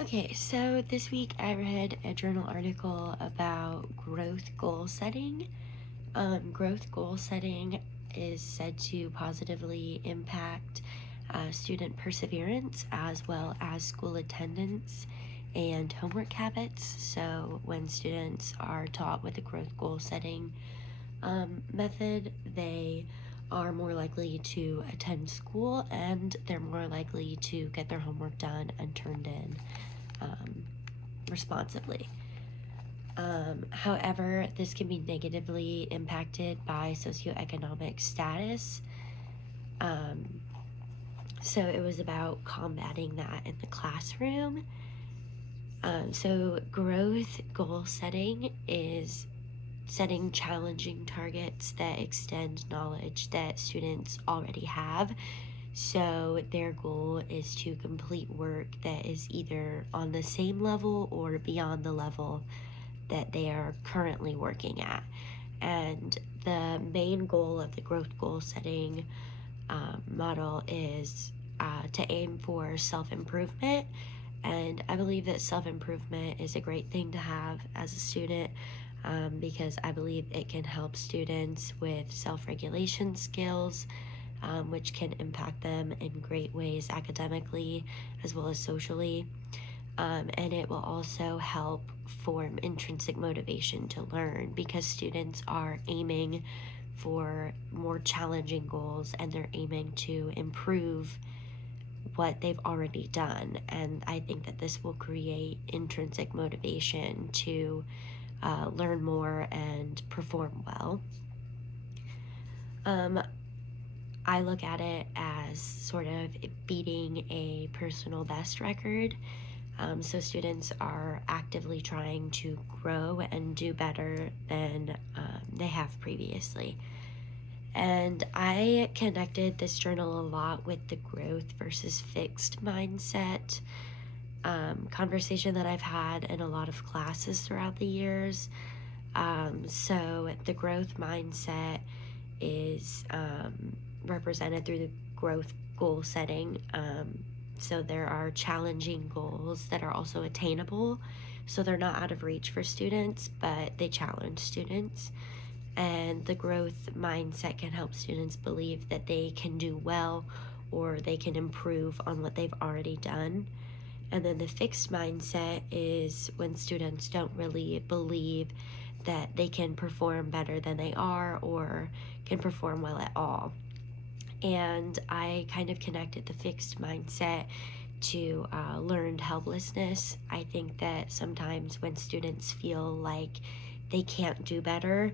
Okay, so this week I read a journal article about growth goal setting. Growth goal setting is said to positively impact student perseverance as well as school attendance and homework habits. So, when students are taught with a growth goal setting method, they are more likely to attend school and they're more likely to get their homework done and turned in responsibly. However, this can be negatively impacted by socioeconomic status. Um, so it was about combating that in the classroom. So growth goal setting is setting challenging targets that extend knowledge that students already have. So their goal is to complete work that is either on the same level or beyond the level that they are currently working at. And the main goal of the growth goal setting model is to aim for self-improvement. And I believe that self-improvement is a great thing to have as a student because I believe it can help students with self-regulation skills, which can impact them in great ways academically as well as socially. And it will also help form intrinsic motivation to learn because students are aiming for more challenging goals and they're aiming to improve what they've already done. And I think that this will create intrinsic motivation to learn more and perform well. I look at it as sort of beating a personal best record. So students are actively trying to grow and do better than they have previously. And I connected this journal a lot with the growth versus fixed mindset conversation that I've had in a lot of classes throughout the years. So the growth mindset is represented through the growth goal setting. So there are challenging goals that are also attainable. So they're not out of reach for students, but they challenge students. And the growth mindset can help students believe that they can do well or they can improve on what they've already done. And then the fixed mindset is when students don't really believe that they can perform better than they are or can perform well at all. And I kind of connected the fixed mindset to learned helplessness. I think that sometimes when students feel like they can't do better,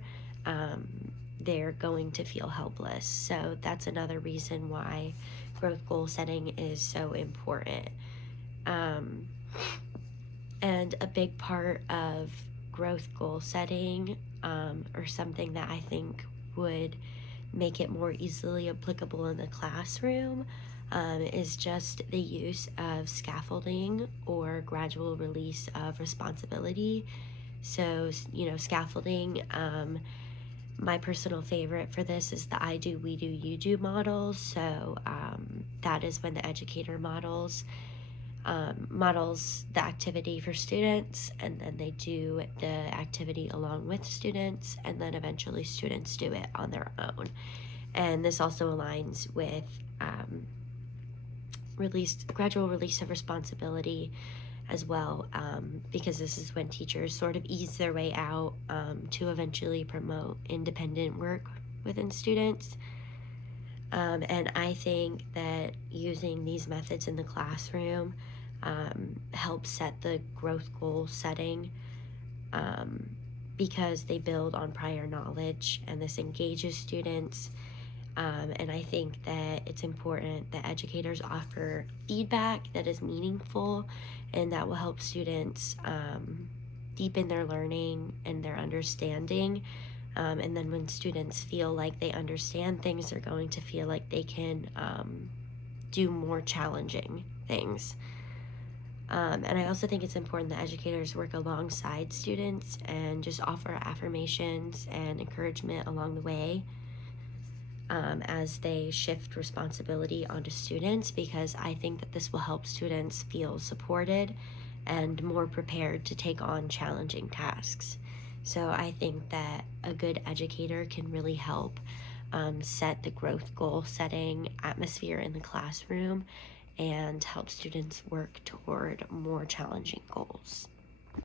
they're going to feel helpless. So that's another reason why growth goal setting is so important. And a big part of growth goal setting, or something that I think would make it more easily applicable in the classroom, is just the use of scaffolding or gradual release of responsibility. So, scaffolding, my personal favorite for this is the I do, we do, you do model. So that is when the educator models the activity for students, and then they do the activity along with students, and then eventually students do it on their own. And this also aligns with gradual release of responsibility as well, because this is when teachers sort of ease their way out to eventually promote independent work within students. And I think that using these methods in the classroom helps set the growth goal setting because they build on prior knowledge, and this engages students. And I think that it's important that educators offer feedback that is meaningful and that will help students deepen their learning and their understanding. And then when students feel like they understand things, they're going to feel like they can do more challenging things. And I also think it's important that educators work alongside students and just offer affirmations and encouragement along the way as they shift responsibility onto students, because I think that this will help students feel supported and more prepared to take on challenging tasks. So I think that a good educator can really help set the growth goal setting atmosphere in the classroom and help students work toward more challenging goals.